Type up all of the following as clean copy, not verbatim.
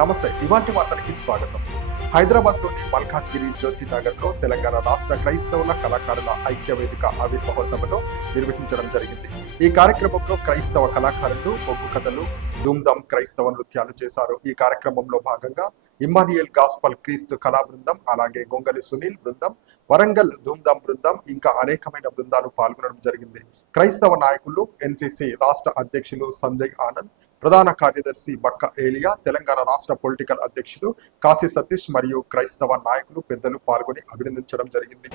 నమస్తే. ఇవాంటి వార్తలకి స్వాగతం. హైదరాబాద్లోని మల్కాజ్గిరి జ్యోతి నగర్లో తెలంగాణ రాష్ట్ర క్రైస్తవుల కళాకారుల ఐక్య వేదిక ఆవిర్భావ సభను నిర్వహించడం జరిగింది. ఈ కార్యక్రమంలో క్రైస్తవ కళాకారులు ఒగ్గు కథలు, ధూమ్ధామ్ క్రైస్తవ నృత్యాలు చేశారు. ఈ కార్యక్రమంలో భాగంగా ఇమ్మానియల్ గాస్పల్ క్రీస్తు కళా బృందం, అలాగే గొంగలి సునీల్ బృందం, వరంగల్ ధూమ్ధామ్ బృందం, ఇంకా అనేకమైన బృందాలు పాల్గొనడం జరిగింది. క్రైస్తవ నాయకులు, ఎన్సీసీ రాష్ట్ర అధ్యక్షులు సంజయ్ ఆనంద్, ప్రధాన కార్యదర్శి బక్క ఏలియా, తెలంగాణ రాష్ట్ర పొలిటికల్ అధ్యక్షులు కాశీ సతీష్ మరియు క్రైస్తవ నాయకులు పెద్దలు పాల్గొని అభినందించడం జరిగింది.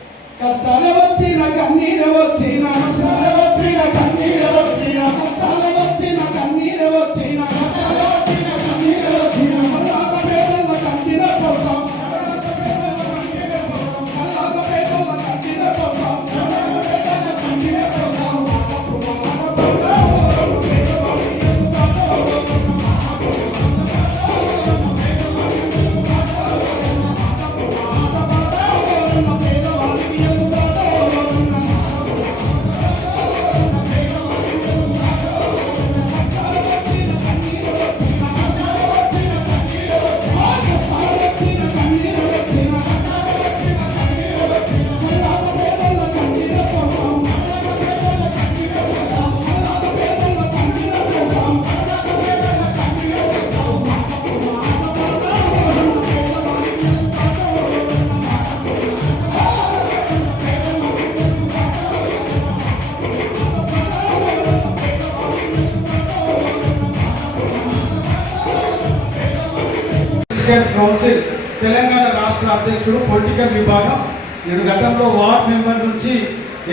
కౌన్సిల్ తెలంగాణ రాష్ట్ర అధ్యక్షుడు పొలిటికల్ విభాగం. నేను గతంలో వార్డ్ మెంబర్ నుంచి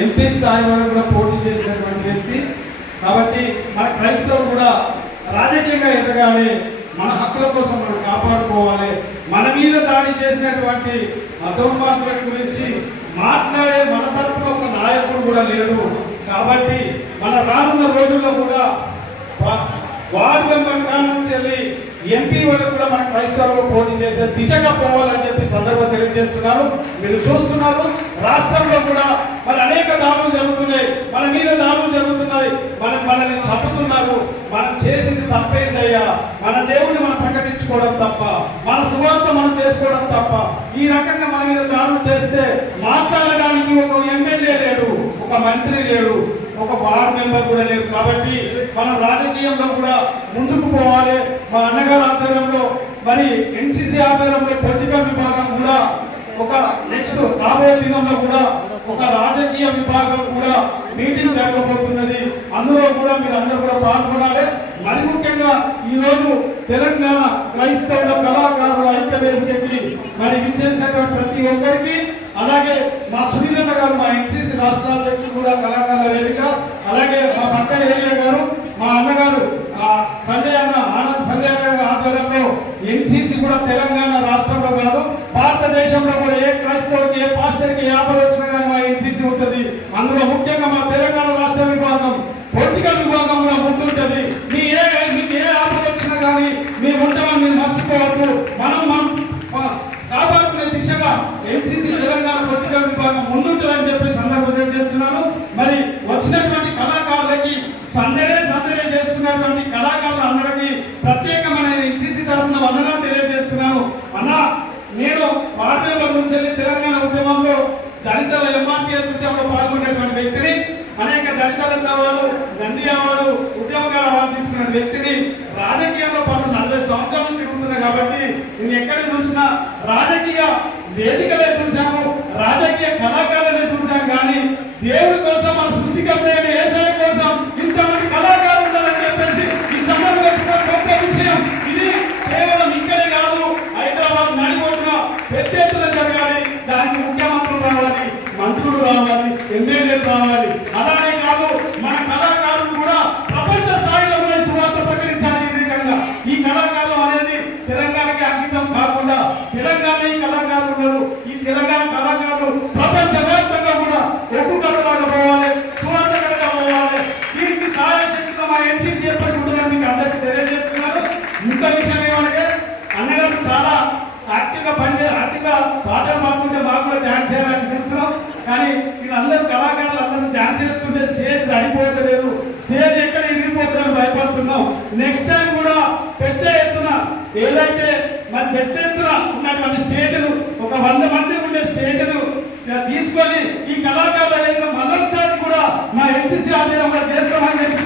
ఎంపీ స్థాయి వరకు కూడా పోటీ చేసినటువంటి వ్యక్తి. కాబట్టి మన క్రైస్తవులు కూడా రాజకీయంగా ఎదగాలి, మన హక్కుల కోసం మనం కాపాడుకోవాలి. మన మీద దాడి చేసినటువంటి మతోన్మాదుల గురించి మాట్లాడే మన తరపున ఒక నాయకుడు కూడా లేడు. కాబట్టి మన రానున్న రోజుల్లో కూడా వార్డు మెంబర్ కానుంచి ఎంపీ వరకు కూడా మన క్రైస్తవులు పోటీ చేసే దిశగా పోవాలని చెప్పి సందర్భం తెలియజేస్తున్నారు. మీరు చూస్తున్నారు, రాష్ట్రంలో కూడా మరి అనేక దాడులు జరుగుతున్నాయి, మన మీద దాడులు జరుగుతున్నాయి, మనల్ని చంపుతున్నారు. మనం చేసింది తప్పేందయ్యా? మన దేవుడిని మనం ప్రకటించుకోవడం తప్ప, మన సువార్త మనం చేసుకోవడం తప్ప. ఈ రకంగా మన మీద దాడులు చేస్తే మాట్లాడడానికి ఒక ఎమ్మెల్యే లేడు, ఒక మంత్రి లేడు, ఒక వార్డు మెంబర్ కూడా లేదు. కాబట్టి మనం రాజకీయంలో కూడా ముందుకు పోవాలి. మా అన్నగారి ఆధ్వర్యంలో మరి ఎన్సీసీ ఆధ్వర్యంలో పొలిటికల్ విభాగం కూడా ఒక నెక్స్ట్ రాబోయే దినంలో కూడా ఒక రాజకీయ విభాగం కూడా మీటింగ్ జరగబోతున్నది. అందులో కూడా మీరు అందరూ కూడా పాల్గొనాలి. మరి ముఖ్యంగా ఈరోజు తెలంగాణ క్రైస్తవుల కళాకారుల ఐక్య వేదికకి మరి విచ్చేసినటువంటి ప్రతి ఒక్కరికి, అలాగే మా సునీలన్న గారు, మా ఎన్సీసీ రాష్ట్ర అధ్యక్షులు కూడా కళాకారుల వేదిక, అలాగే మా పక్క ఏరియా గారు, మా అన్నగారు సంజయ్ అన్న ఆనంద్ సంజయ్ గారి ఆధ్వర్యంలో ఎన్సీసీ కూడా తెలంగాణ రాష్ట్రంలో కాదు భారతదేశంలో కూడా ఏ క్రైస్తవుడికి, ఏ పాస్టర్కి, ఏ ఆపద వచ్చినా కానీ మా ఎన్సీసీ ఉంటుంది. అందులో ముఖ్యంగా మా తెలంగాణ రాష్ట్ర విభాగం పొలిటికల్ విభాగంలో ముందుంటుంది. మీకు ఏ ఆపద వచ్చినా కానీ మీరు ఉంటామని మీరు మర్చిపోవద్దు. మనం కాపాడుకునే దిశగా ఎన్సీసీ తెలంగాణ పొలిటికల్ విభాగం ముందుంటుందని చెప్పి సందర్భం తెలియజేస్తున్నాను. మరి వచ్చినటువంటి కళాకారులకి సందడే చేస్తున్నటువంటి కళాకారులు అందరికీ ప్రత్యేకమైన ఎన్సీసీ తరఫున వందనాలు తెలియజేస్తున్నాను. అన్న, నేను వార్డు మెంబర్ నుంచి తెలంగాణ ఉద్యమంలో దళితుల ఎంఆర్పీఎస్ ఉద్యమంలో పాల్గొనేటువంటి వ్యక్తిని, అనేక దళితుల వాళ్ళు గంధీ అవార్డు ఉద్యమకాల అవార్డు తీసుకున్న వ్యక్తిని, రాజకీయంలో పాటు 40 సంవత్సరాలు తిరుగుతున్నా. కాబట్టి నేను ఎక్కడ చూసినా రాజకీయ వేదికలే చూశాను, రాజకీయ కళాకారులనే చూశాను. కానీ దేవుడి కోసం, మన సృష్టికర్త అయిన యేసయ్య కోసం ఇంతమంది కళాకారులు ఉన్నారని చెప్పేసి ఈ సందర్భంగా గొప్ప విషయం. ఇది కేవలం ఇక్కడే కాదు, హైదరాబాద్ నడిపోతున్న పెద్ద ఎత్తున జరగాలి. దానికి ముఖ్యమంత్రులు రావాలి, మంత్రులు రావాలి, ఎమ్మెల్యేలు రావాలి. అలానే కాదు, మన కళాకారులు కూడా ప్రపంచ స్థాయిలో సువార్త ప్రకటించాలి. ఈ విధంగా ఈ కళాకారులు అనేది తెలంగాణకి అంకితం కాకుండా తెలంగాణ ఈ కళాకారులు ఉన్నారు. ఈ తెలంగాణ కళాకారులు ప్రపంచ వ్యాప్తంగా కూడా ఒక్కు కళలాగా పోవాలి, సువార్త కళగా పోవాలి. దీనికి సహాయ శక్తిగా మా ఎన్సీసీ ఎప్పటికీ ఉంటుందని మీకు అందరికీ తెలియజేస్తున్నారు. ఇంకో విషయం ఏమనగా, అన్నగారు చాలా యాక్టివ్గా యాక్టివ్గా పాటలు పాడుతుంటే మాకు కూడా డ్యాన్స్ చేయాలని చూస్తున్నాం. కానీ వీళ్ళందరూ కళాకారులు అందరూ డ్యాన్స్ చేస్తుంటే స్టేజ్ సరిపోతలేదు, స్టేజ్ ఎక్కడ ఇరిగిపోతుందని భయపడుతున్నాం. నెక్స్ట్ టైం కూడా పెద్ద ఎత్తున ఏదైతే మరి పెద్ద ఎత్తున ఉన్నటువంటి స్టేజ్ను ఒక 100 మంది ఉండే స్టేజ్ను తీసుకొని ఈ కళాకారుల మరొకసారి కూడా మా ఎన్సీసీ ఆధ్వర్యంలో చేస్తామని చెప్పి